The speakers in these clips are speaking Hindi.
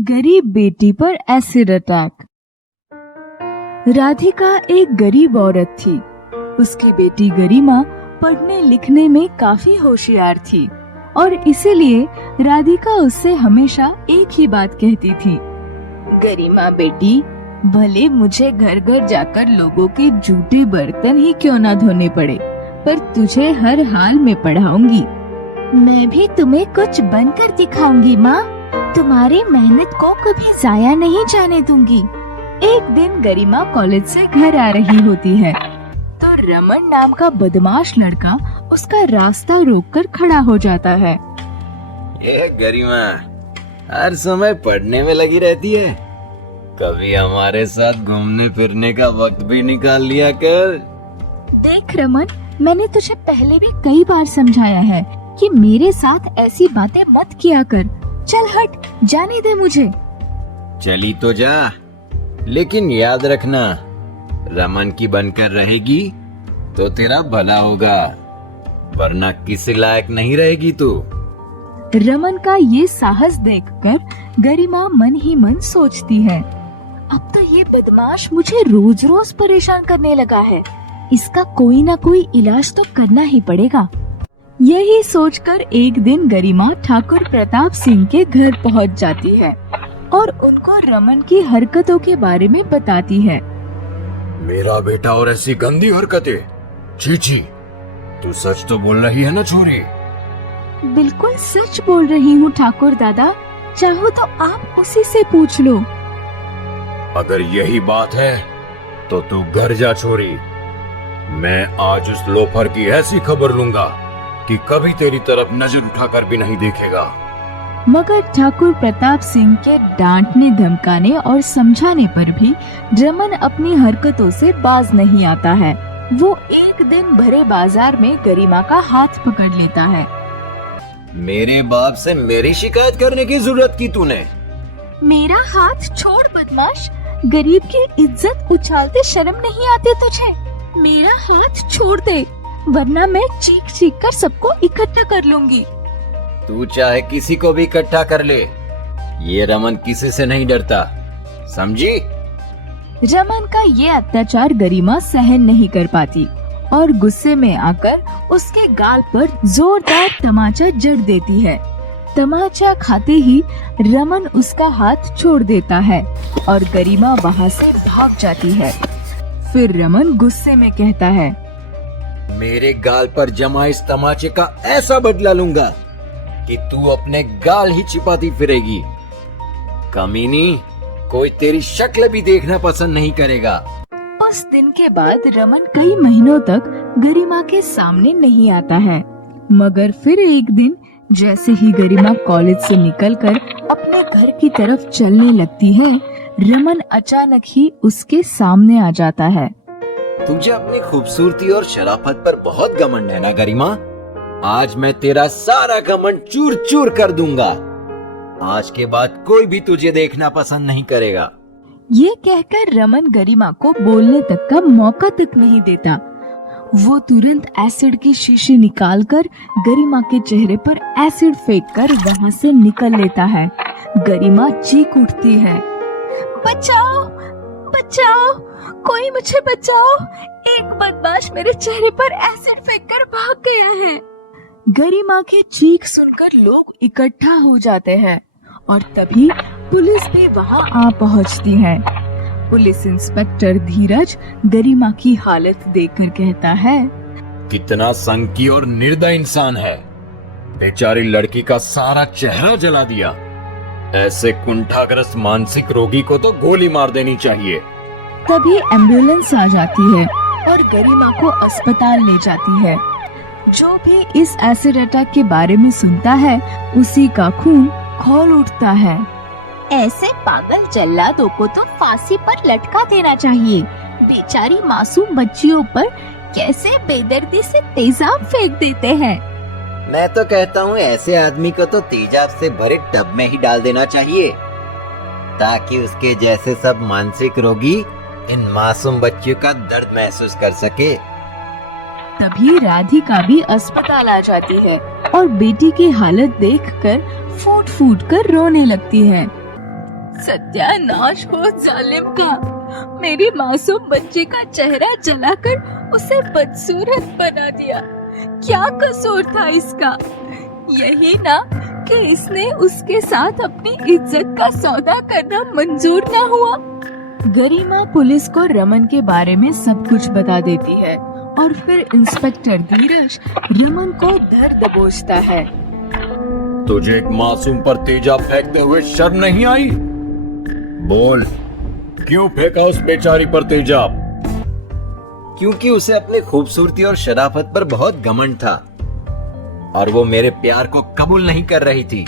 गरीब बेटी पर एसिड अटैक। राधिका एक गरीब औरत थी। उसकी बेटी गरिमा पढ़ने लिखने में काफी होशियार थी और इसीलिए राधिका उससे हमेशा एक ही बात कहती थी, गरिमा बेटी, भले मुझे घर घर जाकर लोगों के जूठे बर्तन ही क्यों ना धोने पड़े, पर तुझे हर हाल में पढ़ाऊंगी। मैं भी तुम्हें कुछ बनकर दिखाऊंगी माँ, तुम्हारी मेहनत को कभी जाया नहीं जाने दूंगी। एक दिन गरिमा कॉलेज से घर आ रही होती है तो रमन नाम का बदमाश लड़का उसका रास्ता रोककर खड़ा हो जाता है। ये गरिमा हर समय पढ़ने में लगी रहती है, कभी हमारे साथ घूमने फिरने का वक्त भी निकाल लिया कर। देख रमन, मैंने तुझे पहले भी कई बार समझाया है कि मेरे साथ ऐसी बातें मत किया कर। चल हट, जाने दे मुझे। चली तो जा, लेकिन याद रखना, रमन की बनकर रहेगी तो तेरा भला होगा, वरना किसी लायक नहीं रहेगी तू। रमन का ये साहस देखकर गरिमा मन ही मन सोचती है, अब तो ये बदमाश मुझे रोज रोज परेशान करने लगा है, इसका कोई ना कोई इलाज तो करना ही पड़ेगा। यही सोचकर एक दिन गरिमा ठाकुर प्रताप सिंह के घर पहुंच जाती है और उनको रमन की हरकतों के बारे में बताती है। मेरा बेटा और ऐसी गंदी हरकतें, चीची, तू सच तो बोल रही है ना छोरी? बिल्कुल सच बोल रही हूँ ठाकुर दादा, चाहो तो आप उसी से पूछ लो। अगर यही बात है तो तू घर जा छोरी, मैं आज उस लोफर की ऐसी खबर लूंगा कि कभी तेरी तरफ नजर उठाकर भी नहीं देखेगा। मगर ठाकुर प्रताप सिंह के डांटने धमकाने और समझाने पर भी रमन अपनी हरकतों से बाज नहीं आता है। वो एक दिन भरे बाजार में गरिमा का हाथ पकड़ लेता है। मेरे बाप से मेरी शिकायत करने की जरूरत की तूने? मेरा हाथ छोड़ बदमाश, गरीब की इज्जत उछालते शर्म नहीं आती तुझे? मेरा हाथ छोड़ दे, वरना मैं चीख चीख कर सबको इकट्ठा कर लूंगी। तू चाहे किसी को भी इकट्ठा कर ले, ये रमन किसी से नहीं डरता, समझी? रमन का ये अत्याचार गरिमा सहन नहीं कर पाती और गुस्से में आकर उसके गाल पर जोरदार तमाचा जड़ देती है। तमाचा खाते ही रमन उसका हाथ छोड़ देता है और गरिमा वहाँ से भाग जाती है। फिर रमन गुस्से में कहता है, मेरे गाल पर जमा इस तमाचे का ऐसा बदला लूंगा कि तू अपने गाल ही छिपाती फिरेगी। कमीनी, कोई तेरी शक्ल भी देखना पसंद नहीं करेगा। उस दिन के बाद रमन कई महीनों तक गरिमा के सामने नहीं आता है। मगर फिर एक दिन जैसे ही गरिमा कॉलेज से निकलकर अपने घर की तरफ चलने लगती है, रमन अचानक ही उसके सामने आ जाता है। तुझे अपनी खूबसूरती और शराफत पर बहुत घमंड है ना गरिमा? आज मैं तेरा सारा घमंड चूर चूर कर दूंगा। आज के बाद कोई भी तुझे देखना पसंद नहीं करेगा। ये कहकर रमन गरिमा को बोलने तक का मौका तक नहीं देता। वो तुरंत एसिड की शीशी निकालकर गरिमा के चेहरे पर एसिड फेंककर वहाँ से निकल लेता है। गरिमा चीख उठती है, बचाओ बचाओ, कोई मुझे बचाओ, एक बदमाश मेरे चेहरे पर एसिड फेंककर भाग गया है। गरिमा के चीख सुनकर लोग इकट्ठा हो जाते हैं और तभी पुलिस भी वहाँ आ पहुँचती है। पुलिस इंस्पेक्टर धीरज गरिमा की हालत देखकर कहता है, कितना संकी और निर्दयी इंसान है, बेचारी लड़की का सारा चेहरा जला दिया। ऐसे कुंठाग्रस्त मानसिक रोगी को तो गोली मार देनी चाहिए। तभी एम्बुलेंस आ जाती है और गरिमा को अस्पताल ले जाती है। जो भी इस एसिड अटैक के बारे में सुनता है, उसी का खून खौल उठता है। ऐसे पागल जल्लादों को तो फांसी पर लटका देना चाहिए। बेचारी मासूम बच्चियों पर कैसे बेदर्दी से तेजाब फेंक देते हैं। मैं तो कहता हूँ ऐसे आदमी को तो तेजाब से भरे टब में ही डाल देना चाहिए, ताकि उसके जैसे सब मानसिक रोगी इन मासूम बच्चियों का दर्द महसूस कर सके। तभी राधिका भी अस्पताल आ जाती है और बेटी की हालत देखकर फूट फूट कर रोने लगती है। सत्यानाश हो जालिम का, मेरी मासूम बच्ची का चेहरा जलाकर उसे बदसूरत बना दिया। क्या कसूर था इसका? यही ना कि इसने उसके साथ अपनी इज्जत का सौदा करना मंजूर ना हुआ। गरिमा पुलिस को रमन के बारे में सब कुछ बता देती है और फिर इंस्पेक्टर धीरज रमन को धर दबोचता है। तुझे एक मासूम पर तेजाब फेंकते हुए शर्म नहीं आई? बोल, क्यों फेंका उस बेचारी पर तेजाब? क्योंकि उसे अपनी खूबसूरती और शराफत पर बहुत घमंड था और वो मेरे प्यार को कबूल नहीं कर रही थी,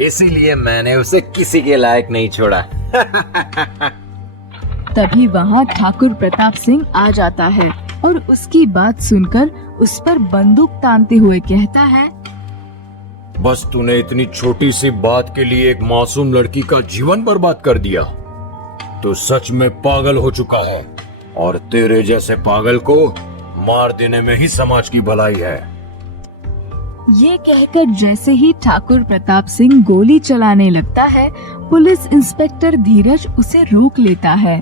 इसीलिए मैंने उसे किसी के लायक नहीं छोड़ा। तभी वहाँ ठाकुर प्रताप सिंह आ जाता है और उसकी बात सुनकर उस पर बंदूक तानते हुए कहता है, बस तूने इतनी छोटी सी बात के लिए एक मासूम लड़की का जीवन बर्बाद कर दिया। तो सच में पागल हो चुका है और तेरे जैसे पागल को मार देने में ही समाज की भलाई है। ये कहकर जैसे ही ठाकुर प्रताप सिंह गोली चलाने लगता है, पुलिस इंस्पेक्टर धीरज उसे रोक लेता है।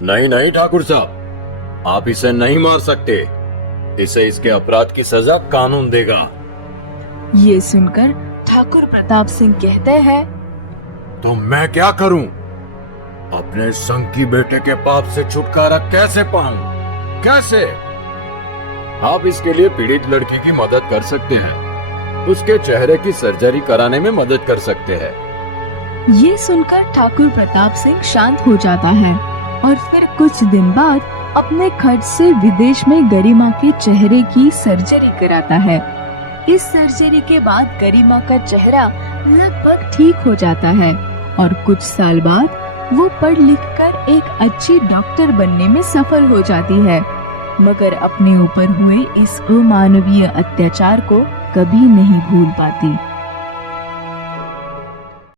नहीं नहीं ठाकुर साहब, आप इसे नहीं मार सकते। इसे इसके अपराध की सजा कानून देगा। ये सुनकर ठाकुर प्रताप सिंह कहते हैं, तो मैं क्या करूं? अपने संग की बेटे के पाप से छुटकारा कैसे पाऊं? कैसे? आप इसके लिए पीड़ित लड़की की मदद कर सकते हैं। उसके चेहरे की सर्जरी कराने में मदद कर सकते हैं। ये सुनकर ठाकुर प्रताप सिंह शांत हो जाता है और फिर कुछ दिन बाद अपने खर्च से विदेश में गरिमा के चेहरे की सर्जरी कराता है। इस सर्जरी के बाद गरिमा का चेहरा लगभग ठीक हो जाता है और कुछ साल बाद वो पढ़ लिख कर एक अच्छी डॉक्टर बनने में सफल हो जाती है, मगर अपने ऊपर हुए इस अमानवीय अत्याचार को कभी नहीं भूल पाती।